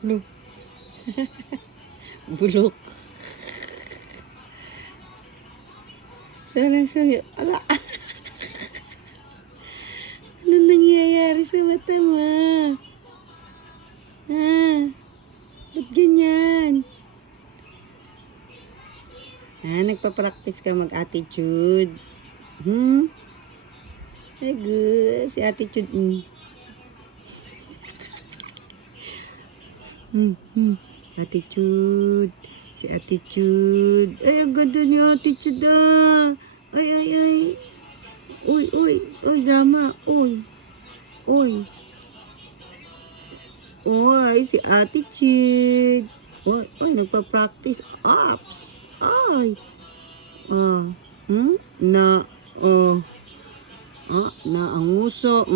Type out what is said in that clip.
No. Bulok. Sana sa'yo. Ala. Ano nangyayari sa mata mo? Ha? Ba't ganyan? Nagpa-practice ka mag-attitude. Ay, good. Si attitude. Attitude. Si attitude. Ay, ang ganda niya. Attitude ah. Ay. Uy, drama. Uy, si attitude. Nagpa-practice. Ups. Ay. Na, na ang uso.